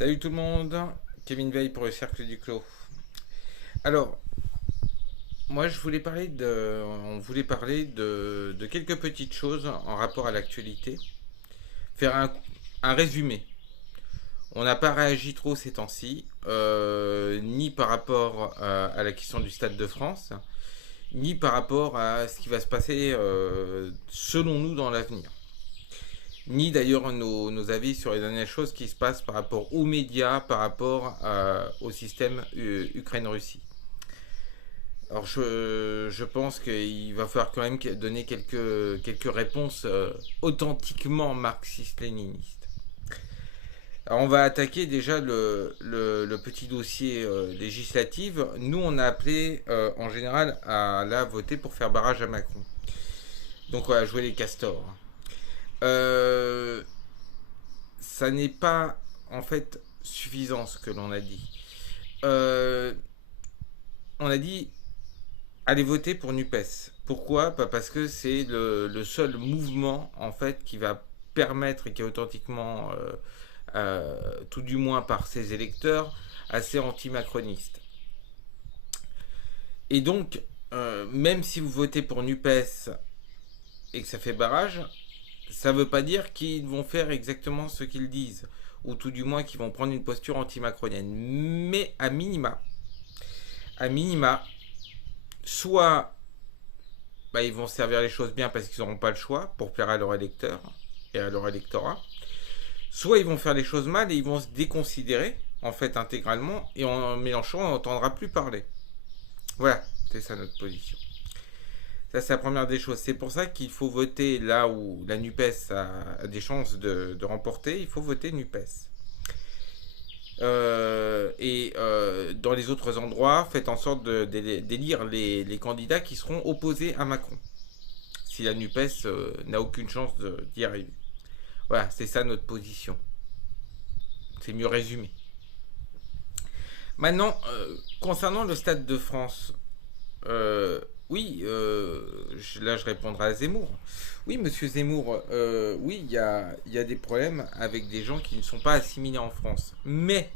Salut tout le monde, Kevin Veil pour le Cercle du Clos. Alors, moi on voulait parler de quelques petites choses en rapport à l'actualité, faire un résumé. On n'a pas réagi trop ces temps-ci, ni par rapport à la question du Stade de France, ni par rapport à ce qui va se passer selon nous dans l'avenir, ni d'ailleurs nos avis sur les dernières choses qui se passent par rapport aux médias, par rapport au système Ukraine-Russie. Alors je pense qu'il va falloir quand même donner quelques réponses authentiquement marxistes-léninistes. Alors on va attaquer déjà le petit dossier législatif. Nous on a appelé en général à la voter pour faire barrage à Macron. Donc on va jouer les castors. Euh, Ça n'est pas en fait suffisant ce que l'on a dit. Euh, on a dit allez voter pour NUPES. Pourquoi? Pas parce que c'est le seul mouvement en fait qui va permettre et qui est authentiquement, tout du moins par ses électeurs, assez anti-macroniste. Et donc, même si vous votez pour NUPES et que ça fait barrage, ça ne veut pas dire qu'ils vont faire exactement ce qu'ils disent, ou tout du moins qu'ils vont prendre une posture anti-macronienne. Mais à minima, soit ils vont servir les choses bien parce qu'ils n'auront pas le choix pour plaire à leurs électeurs et à leur électorat, soit ils vont faire les choses mal et ils vont se déconsidérer en fait intégralement et en Mélenchon on n'entendra plus parler. Voilà, c'est ça notre position. Ça, c'est la première des choses. C'est pour ça qu'il faut voter là où la NUPES a des chances de remporter. Il faut voter NUPES. Dans les autres endroits, faites en sorte d'élire les candidats qui seront opposés à Macron. Si la NUPES n'a aucune chance d'y arriver. Voilà, c'est ça notre position. C'est mieux résumé. Maintenant, concernant le Stade de France, oui, là je répondrai à Zemmour. Oui, monsieur Zemmour, oui, il y a des problèmes avec des gens qui ne sont pas assimilés en France. Mais,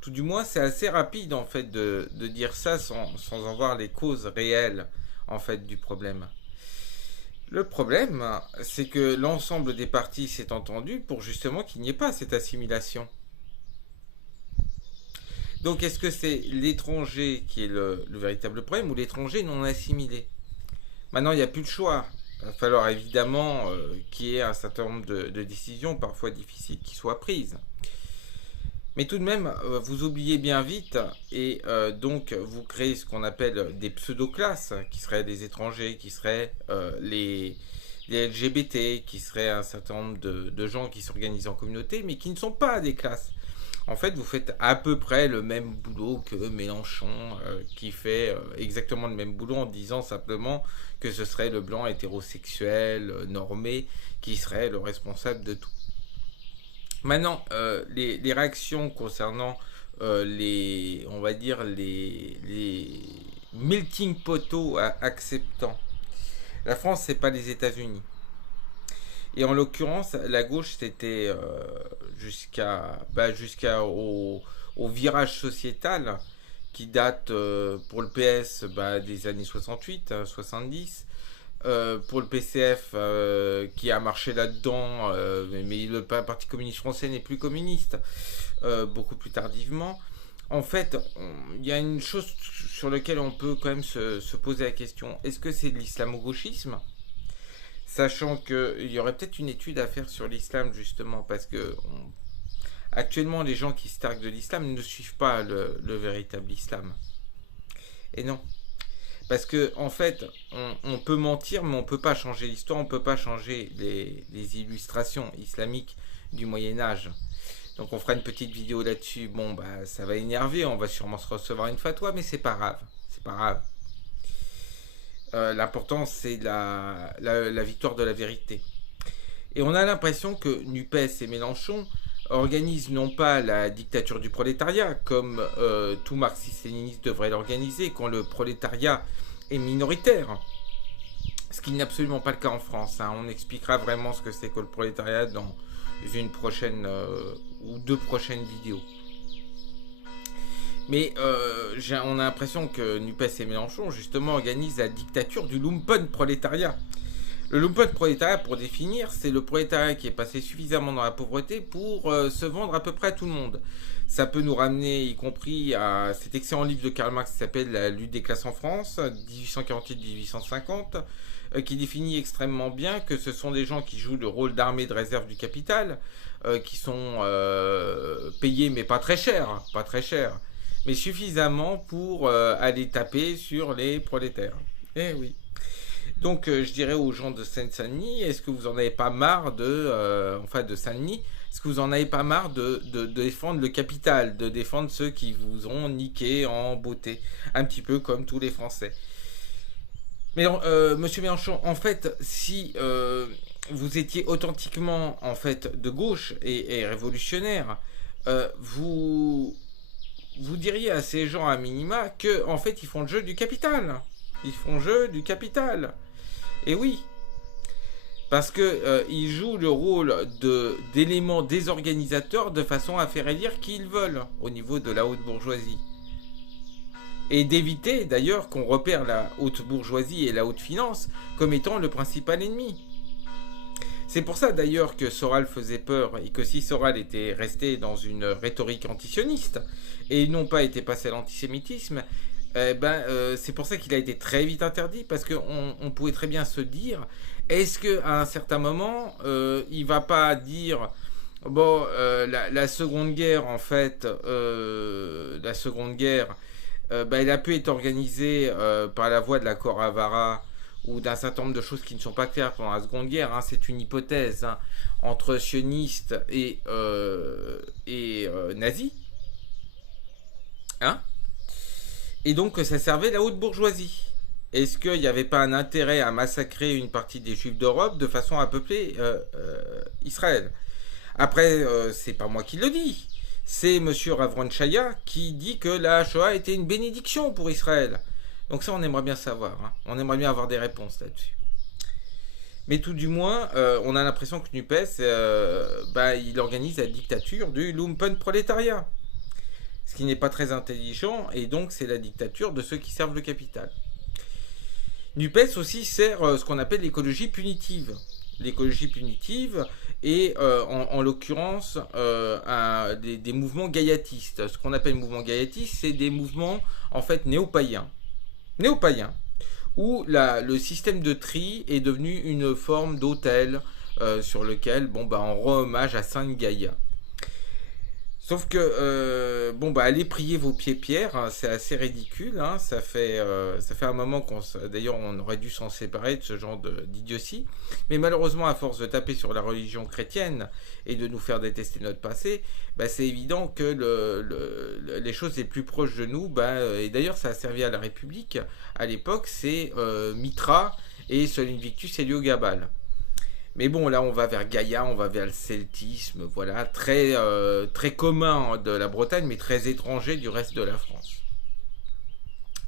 tout du moins, c'est assez rapide en fait de dire ça sans en voir les causes réelles en fait du problème. Le problème, c'est que l'ensemble des partis s'est entendu pour justement qu'il n'y ait pas cette assimilation. Donc est-ce que c'est l'étranger qui est le véritable problème ou l'étranger non assimilé? Maintenant, il n'y a plus de choix. Il va falloir évidemment qu'il y ait un certain nombre de décisions, parfois difficiles, qui soient prises. Mais tout de même, vous oubliez bien vite et donc vous créez ce qu'on appelle des pseudo-classes, qui seraient des étrangers, qui seraient les LGBT, qui seraient un certain nombre de gens qui s'organisent en communauté, mais qui ne sont pas des classes. En fait, vous faites à peu près le même boulot que Mélenchon, qui fait exactement le même boulot en disant simplement que ce serait le blanc hétérosexuel, normé, qui serait le responsable de tout. Maintenant, les réactions concernant on va dire, les melting pots acceptants. La France, c'est pas les États-Unis. Et en l'occurrence, la gauche, c'était jusqu'au virage sociétal qui date pour le PS des années 68, 70. Pour le PCF qui a marché là-dedans, mais le Parti communiste français n'est plus communiste, beaucoup plus tardivement. En fait, il y a une chose sur laquelle on peut quand même se poser la question. Est-ce que c'est de l'islamo-gauchisme? Sachant qu'il y aurait peut-être une étude à faire sur l'islam justement, parce que actuellement les gens qui se targuent de l'islam ne suivent pas le véritable islam. Et non. Parce que en fait, on peut mentir, mais on peut pas changer l'histoire, on peut pas changer les illustrations islamiques du Moyen Âge. Donc on fera une petite vidéo là-dessus. Bon ça va énerver, on va sûrement se recevoir une fatwa, mais c'est pas grave. C'est pas grave. L'important c'est la victoire de la vérité. Et on a l'impression que NUPES et Mélenchon organisent non pas la dictature du prolétariat, comme tout marxiste-léniniste devrait l'organiser, quand le prolétariat est minoritaire. Ce qui n'est absolument pas le cas en France. On expliquera vraiment ce que c'est que le prolétariat une prochaine ou deux prochaines vidéos. Mais on a l'impression que NUPES et Mélenchon, justement, organisent la dictature du lumpen prolétariat. Le lumpen prolétariat, pour définir, c'est le prolétariat qui est passé suffisamment dans la pauvreté pour se vendre à peu près à tout le monde. Ça peut nous ramener, y compris à cet excellent livre de Karl Marx qui s'appelle La lutte des classes en France, 1848-1850, qui définit extrêmement bien que ce sont des gens qui jouent le rôle d'armée de réserve du capital, qui sont payés mais pas très cher, mais suffisamment pour aller taper sur les prolétaires. Eh oui. Donc je dirais aux gens de Seine-Saint-Denis, est-ce que vous en avez pas marre de Saint-Denis, est-ce que vous en avez pas marre de défendre le capital, de défendre ceux qui vous ont niqué en beauté, un petit peu comme tous les Français. Mais Monsieur Mélenchon, en fait, si vous étiez authentiquement en fait de gauche et révolutionnaire, vous diriez à ces gens à minima que en fait ils font le jeu du capital. Ils font le jeu du capital. Et oui, parce que ils jouent le rôle d'éléments désorganisateurs de façon à faire élire qui ils veulent au niveau de la haute bourgeoisie. Et d'éviter d'ailleurs qu'on repère la haute bourgeoisie et la haute finance comme étant le principal ennemi. C'est pour ça d'ailleurs que Soral faisait peur et que si Soral était resté dans une rhétorique antisioniste et non pas été passé à l'antisémitisme, c'est pour ça qu'il a été très vite interdit parce qu'on pouvait très bien se dire est-ce qu'à un certain moment il va pas dire bon la Seconde Guerre en fait la Seconde Guerre elle a pu être organisée par la voie de l'accord Avara ou d'un certain nombre de choses qui ne sont pas claires pendant la Seconde Guerre, hein, c'est une hypothèse hein, entre sionistes et nazis, hein, et donc ça servait la haute bourgeoisie. Est-ce qu'il n'y avait pas un intérêt à massacrer une partie des Juifs d'Europe de façon à peupler Israël? Après, c'est pas moi qui le dis, c'est Monsieur Ravron Chaya qui dit que la Shoah était une bénédiction pour Israël. Donc ça, on aimerait bien savoir. Hein. On aimerait bien avoir des réponses là-dessus. Mais tout du moins, on a l'impression que NUPES, il organise la dictature du lumpen prolétariat. Ce qui n'est pas très intelligent, et donc c'est la dictature de ceux qui servent le capital. NUPES aussi sert ce qu'on appelle l'écologie punitive. L'écologie punitive et en l'occurrence des mouvements gaillatistes. Ce qu'on appelle mouvements gaillatistes, c'est des mouvements en fait néo-païens, où le système de tri est devenu une forme d'autel sur lequel on rend hommage à Sainte Gaïa. Sauf que, allez prier vos pieds pierres, hein, c'est assez ridicule, hein, ça fait un moment d'ailleurs on aurait dû s'en séparer de ce genre d'idiotie, mais malheureusement à force de taper sur la religion chrétienne et de nous faire détester notre passé, c'est évident que les choses les plus proches de nous, et d'ailleurs ça a servi à la République à l'époque, c'est Mitra et Sol Invictus Héliogabal. Mais bon, là, on va vers Gaïa, on va vers le celtisme, voilà, très commun de la Bretagne, mais très étranger du reste de la France.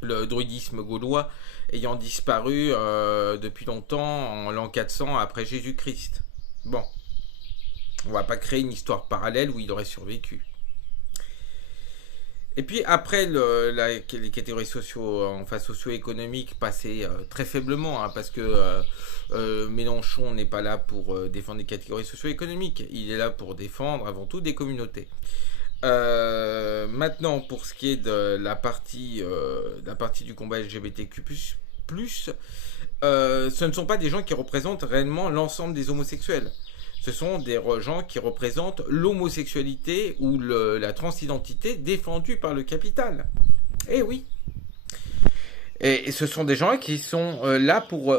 Le druidisme gaulois ayant disparu depuis longtemps, en l'an 400 après Jésus-Christ. Bon, on va pas créer une histoire parallèle où il aurait survécu. Et puis après, les catégories socio-économiques passaient très faiblement, hein, parce que Mélenchon n'est pas là pour défendre les catégories socio-économiques, il est là pour défendre avant tout des communautés. Maintenant, pour ce qui est de la partie du combat LGBTQ+, ce ne sont pas des gens qui représentent réellement l'ensemble des homosexuels. Ce sont des gens qui représentent l'homosexualité ou la transidentité défendue par le capital. Eh oui. Et ce sont des gens qui sont là pour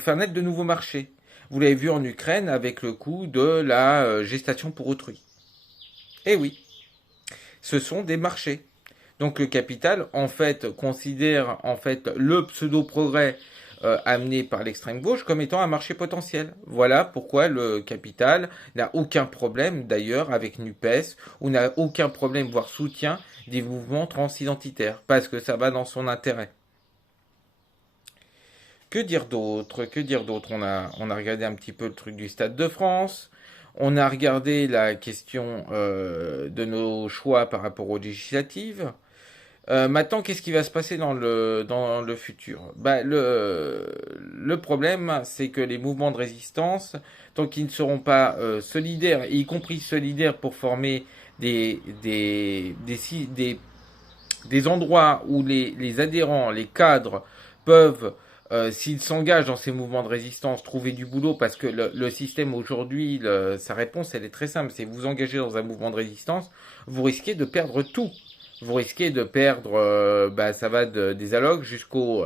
faire naître de nouveaux marchés. Vous l'avez vu en Ukraine avec le coup de la gestation pour autrui. Eh oui. Ce sont des marchés. Donc le capital, en fait, considère en fait le pseudo-progrès amené par l'extrême gauche comme étant un marché potentiel. Voilà pourquoi le capital n'a aucun problème d'ailleurs avec NUPES ou n'a aucun problème, voire soutien des mouvements transidentitaires, parce que ça va dans son intérêt. Que dire d'autre? On a regardé un petit peu le truc du Stade de France. On a regardé la question de nos choix par rapport aux législatives. Maintenant, qu'est-ce qui va se passer dans le futur? Bah, le problème, c'est que les mouvements de résistance, tant qu'ils ne seront pas solidaires, y compris solidaires pour former des endroits où les adhérents, les cadres peuvent, s'ils s'engagent dans ces mouvements de résistance, trouver du boulot, parce que le système aujourd'hui, sa réponse, elle est très simple. C'est vous engagez dans un mouvement de résistance, vous risquez de perdre tout. Vous risquez de perdre, ça va des allocs jusqu'au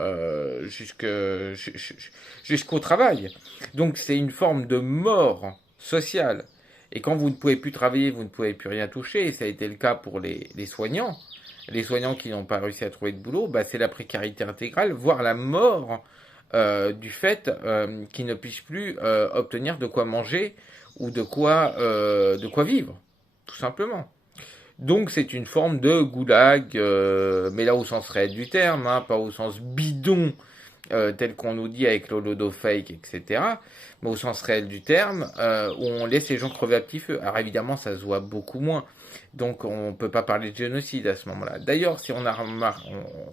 travail. Donc c'est une forme de mort sociale. Et quand vous ne pouvez plus travailler, vous ne pouvez plus rien toucher. Et ça a été le cas pour les soignants. Les soignants qui n'ont pas réussi à trouver de boulot, c'est la précarité intégrale, voire la mort du fait qu'ils ne puissent plus obtenir de quoi manger ou de quoi vivre, tout simplement. Donc c'est une forme de goulag, mais là au sens réel du terme, hein, pas au sens bidon tel qu'on nous dit avec l'holodofake, etc. Mais au sens réel du terme, où on laisse les gens crever à petit feu. Alors évidemment, ça se voit beaucoup moins. Donc on ne peut pas parler de génocide à ce moment-là. D'ailleurs, si on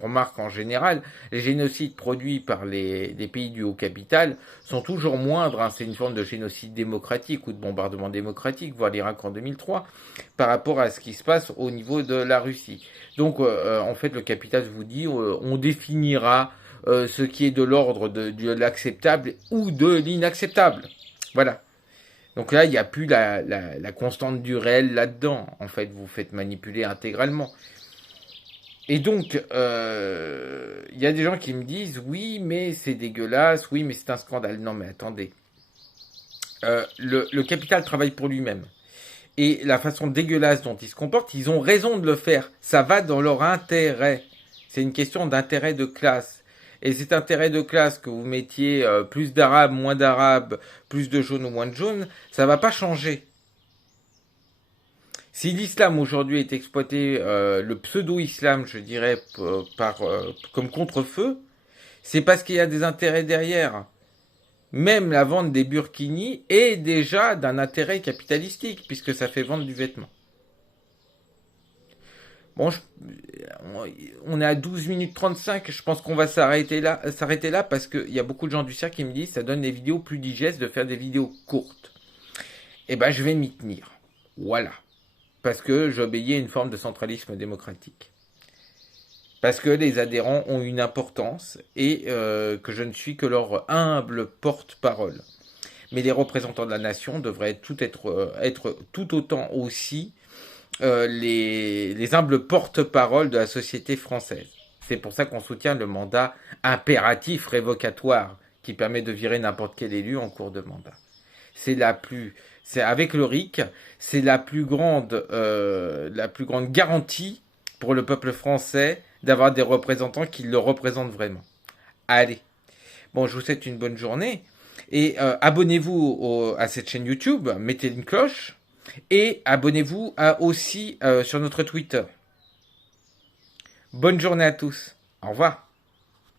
remarque en général, les génocides produits par les pays du haut capital sont toujours moindres. Hein. C'est une forme de génocide démocratique ou de bombardement démocratique, voire l'Irak en 2003, par rapport à ce qui se passe au niveau de la Russie. Donc en fait, le capital vous dit, on définira ce qui est de l'ordre de l'acceptable ou de l'inacceptable. Voilà. Donc là, il n'y a plus la constante du réel là-dedans. En fait, vous faites manipuler intégralement. Et donc, il y a des gens qui me disent, oui, mais c'est dégueulasse, oui, mais c'est un scandale. Non, mais attendez. Le capital travaille pour lui-même. Et la façon dégueulasse dont ils se comportent, ils ont raison de le faire. Ça va dans leur intérêt. C'est une question d'intérêt de classe. Et cet intérêt de classe, que vous mettiez plus d'arabes, moins d'arabes, plus de jaunes ou moins de jaunes, ça va pas changer. Si l'islam aujourd'hui est exploité, le pseudo-islam, je dirais, comme contre-feu, c'est parce qu'il y a des intérêts derrière. Même la vente des burkinis est déjà d'un intérêt capitalistique, puisque ça fait vendre du vêtement. Bon, on est à 12 minutes 35, je pense qu'on va s'arrêter là parce qu'il y a beaucoup de gens du cercle qui me disent que ça donne des vidéos plus digestes de faire des vidéos courtes. Et ben je vais m'y tenir. Voilà. Parce que j'obéis à une forme de centralisme démocratique. Parce que les adhérents ont une importance et que je ne suis que leur humble porte-parole. Mais les représentants de la nation devraient être tout autant aussi les humbles porte-parole de la société française. C'est pour ça qu'on soutient le mandat impératif révocatoire qui permet de virer n'importe quel élu en cours de mandat. C'est avec le RIC, c'est la plus grande garantie pour le peuple français d'avoir des représentants qui le représentent vraiment. Allez, bon, je vous souhaite une bonne journée et abonnez-vous à cette chaîne YouTube, mettez une cloche. Et abonnez-vous aussi sur notre Twitter. Bonne journée à tous. Au revoir.